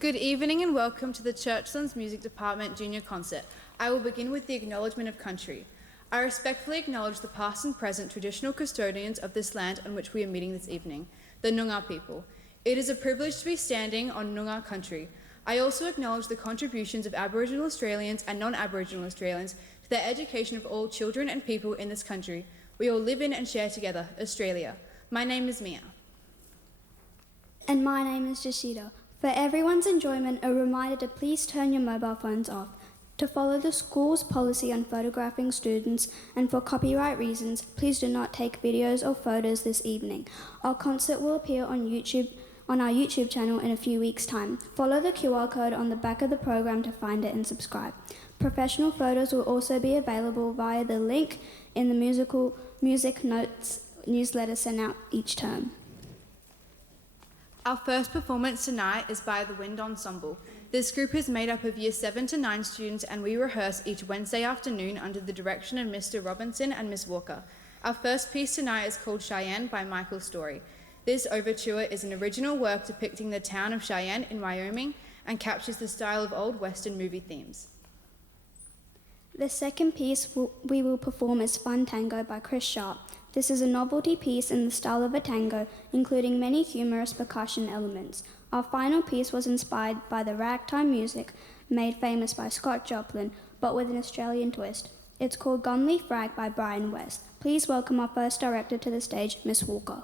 Good evening and welcome to the Churchlands Music Department Junior Concert. I will begin with the acknowledgement of country. I respectfully acknowledge the past and present traditional custodians of this land on which we are meeting this evening, the Noongar people. It is a privilege to be standing on Noongar Country. I also acknowledge the contributions of Aboriginal Australians and non-Aboriginal Australians to the education of all children and people in this country. We all live in and share together, Australia. My name is Mia. And my name is Jashida. For everyone's enjoyment, a reminder to please turn your mobile phones off, to follow the school's policy on photographing students, and for copyright reasons, please do not take videos or photos this evening. Our concert will appear on our YouTube channel in a few weeks' time. Follow the QR code on the back of the program to find it and subscribe. Professional photos will also be available via the link in the music notes newsletter sent out each term. Our first performance tonight is by the Wind Ensemble. This group is made up of Year 7 to 9 students and we rehearse each Wednesday afternoon under the direction of Mr. Robinson and Miss Walker. Our first piece tonight is called Cheyenne by Michael Story. This overture is an original work depicting the town of Cheyenne in Wyoming and captures the style of old Western movie themes. The second piece we will perform is Funtango by Chris Sharp. This is a novelty piece in the style of a tango, including many humorous percussion elements. Our final piece was inspired by the ragtime music made famous by Scott Joplin, but with an Australian twist. It's called Gunleaf Rag by Brian West. Please welcome our first director to the stage, Miss Walker.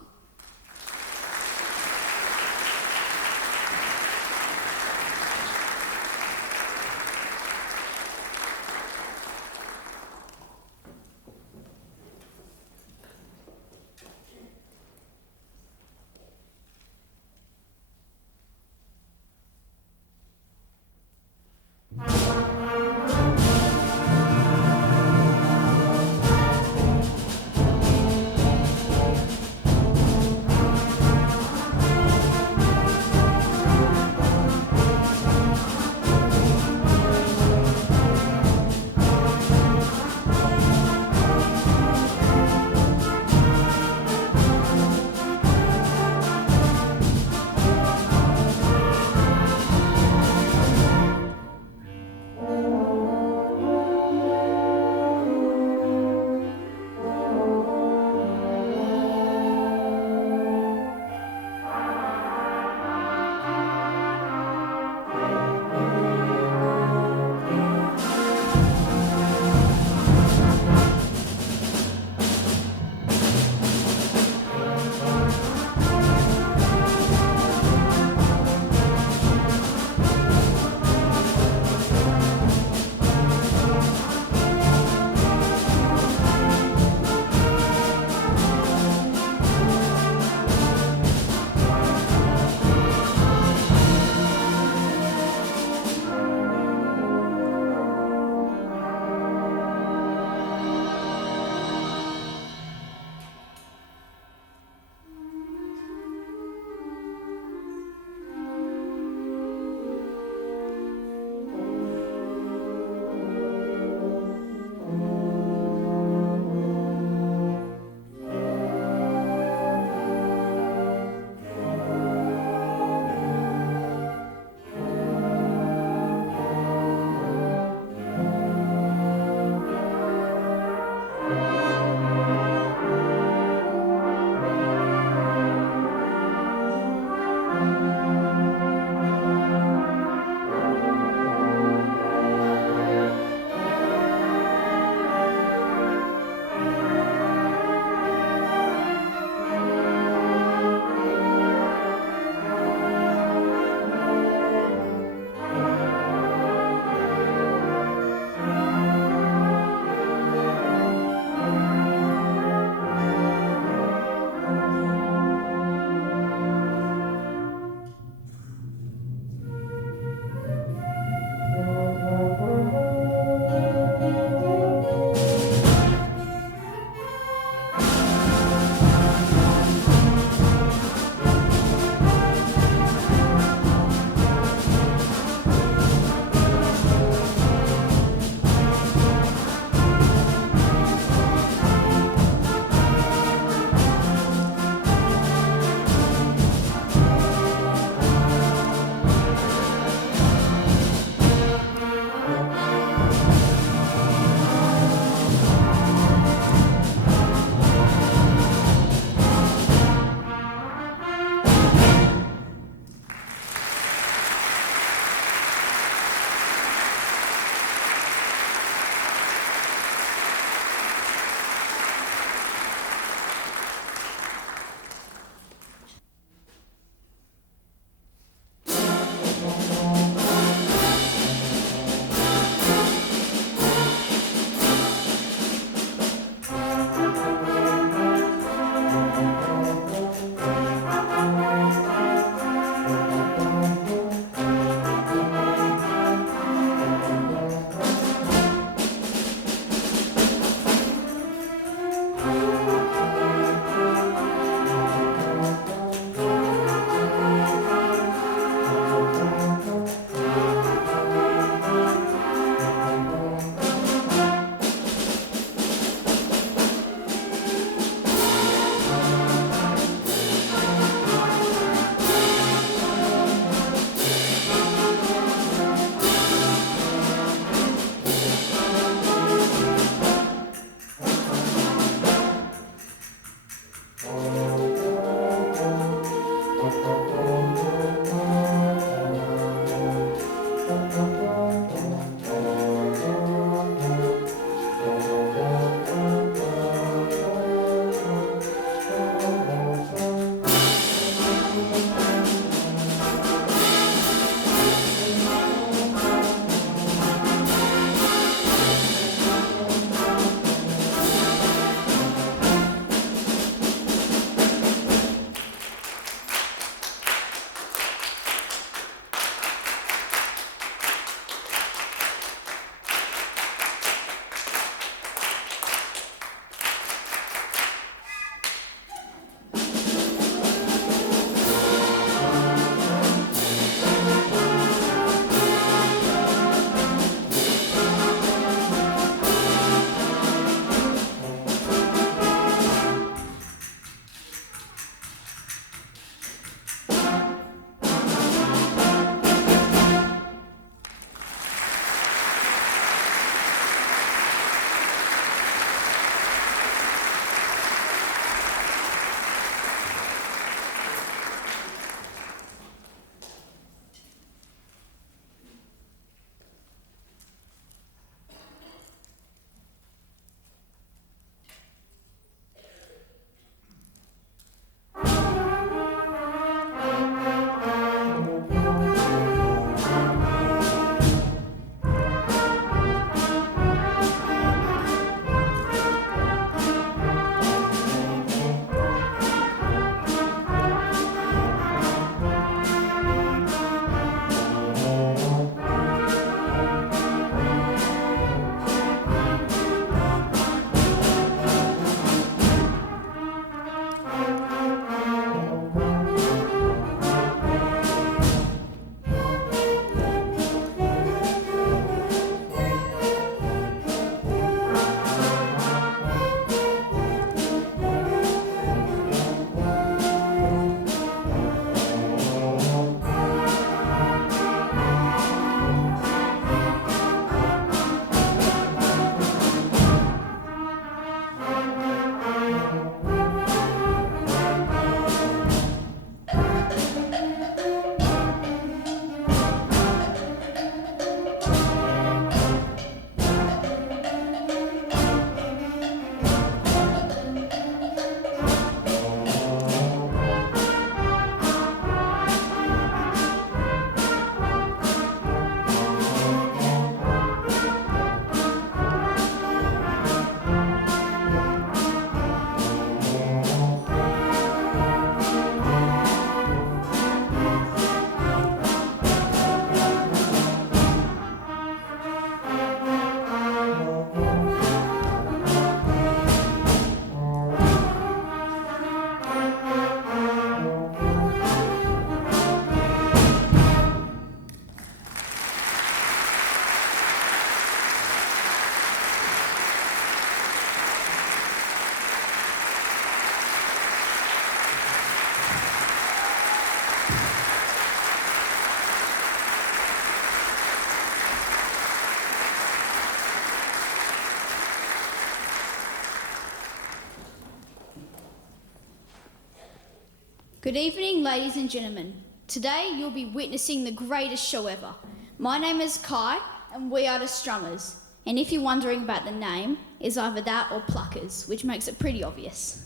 Good evening, ladies and gentlemen. Today you'll be witnessing the greatest show ever. My name is Kai and we are the Strummers. And if you're wondering about the name, it's either that or Pluckers, which makes it pretty obvious.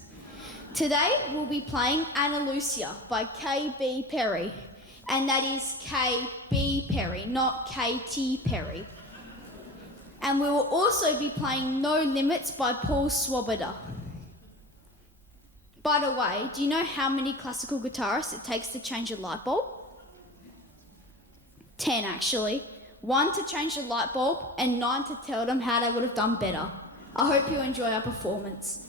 Today we'll be playing Andalucia by K.B. Perry. And that is K.B. Perry, not K.T. Perry. And we will also be playing No Limits by Paul Svoboda. By the way, do you know how many classical guitarists it takes to change a light bulb? 10 actually. 1 to change the light bulb and 9 to tell them how they would have done better. I hope you enjoy our performance.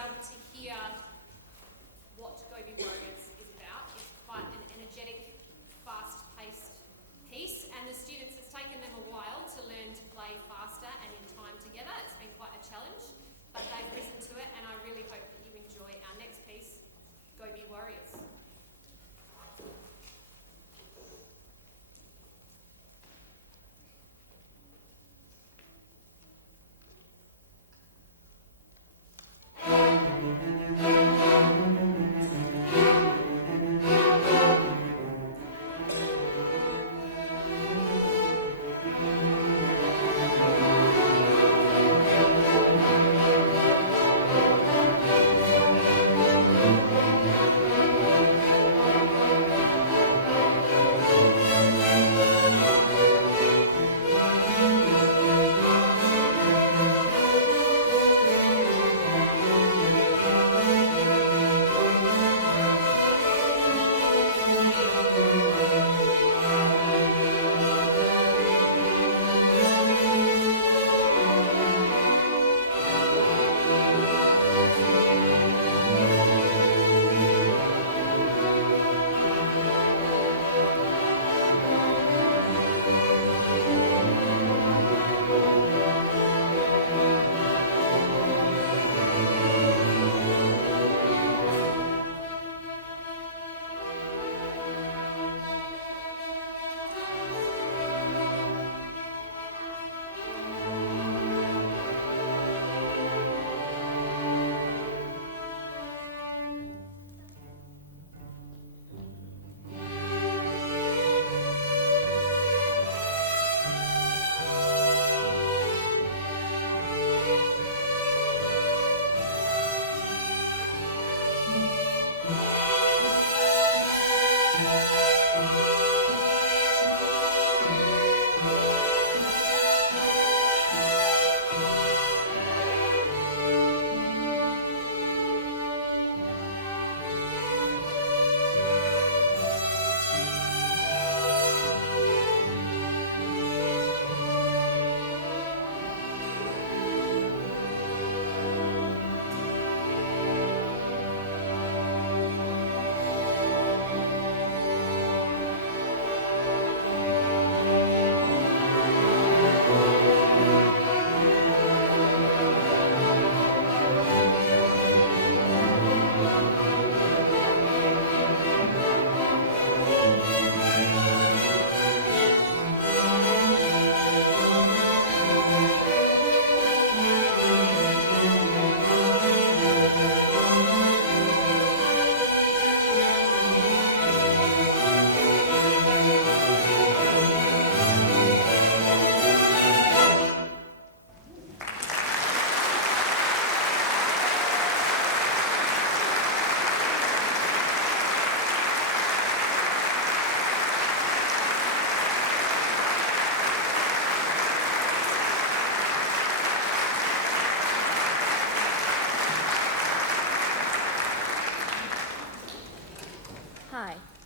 able to hear what Gobi Warriors is about. It's quite an energetic, fast-paced piece, and the students, it's taken them a while to learn to play faster and in time together. It's been quite a challenge, but they've risen to it, and I really hope that you enjoy our next piece, Gobi Warriors.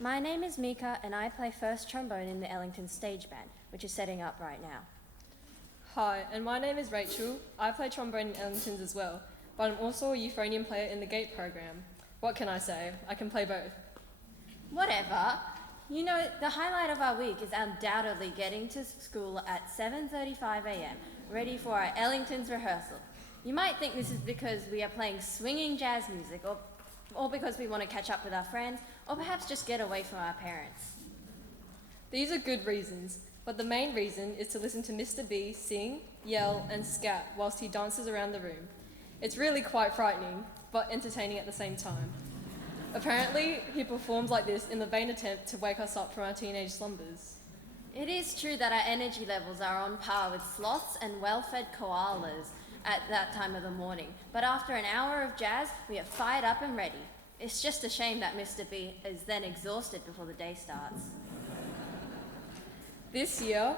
My name is Mika and I play first trombone in the Ellingtons stage band, which is setting up right now. Hi, and my name is Rachel. I play trombone in Ellingtons as well, but I'm also a euphonium player in the GATE program. What can I say? I can play both. Whatever. You know, the highlight of our week is undoubtedly getting to school at 7:35 a.m, ready for our Ellingtons rehearsal. You might think this is because we are playing swinging jazz music, or because we want to catch up with our friends, or perhaps just get away from our parents. These are good reasons, but the main reason is to listen to Mr. B sing, yell, and scat whilst he dances around the room. It's really quite frightening, but entertaining at the same time. Apparently, he performs like this in the vain attempt to wake us up from our teenage slumbers. It is true that our energy levels are on par with sloths and well-fed koalas at that time of the morning, but after an hour of jazz, we are fired up and ready. It's just a shame that Mr. B is then exhausted before the day starts. This year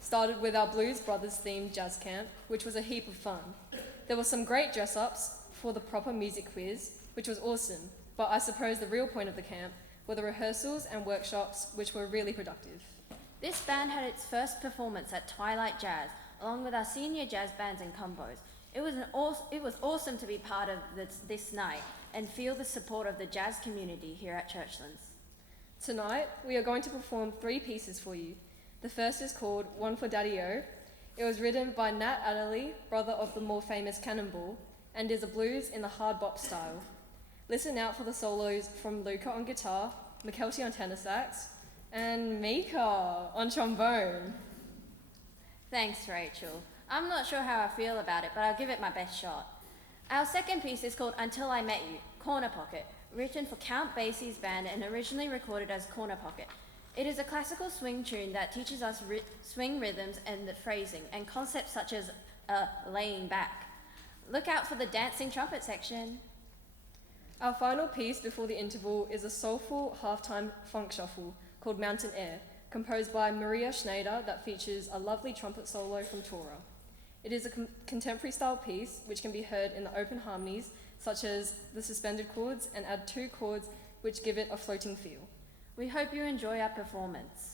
started with our Blues Brothers themed jazz camp, which was a heap of fun. There were some great dress-ups for the proper music quiz, which was awesome, but I suppose the real point of the camp were the rehearsals and workshops, which were really productive. This band had its first performance at Twilight Jazz, along with our senior jazz bands and combos. It was awesome to be part of this night and feel the support of the jazz community here at Churchlands. Tonight, we are going to perform 3 pieces for you. The first is called One for Daddy-O. It was written by Nat Adderley, brother of the more famous Cannonball, and is a blues in the hard bop style. Listen out for the solos from Luca on guitar, McKelty on tenor sax, and Mika on trombone. Thanks, Rachel. I'm not sure how I feel about it, but I'll give it my best shot. Our second piece is called Until I Met You, Corner Pocket, written for Count Basie's band and originally recorded as Corner Pocket. It is a classical swing tune that teaches us swing rhythms and the phrasing, and concepts such as laying back. Look out for the dancing trumpet section. Our final piece before the interval is a soulful halftime funk shuffle called Mountain Air, composed by Maria Schneider that features a lovely trumpet solo from Tora. It is a contemporary style piece which can be heard in the open harmonies such as the suspended chords and add 2 chords which give it a floating feel. We hope you enjoy our performance.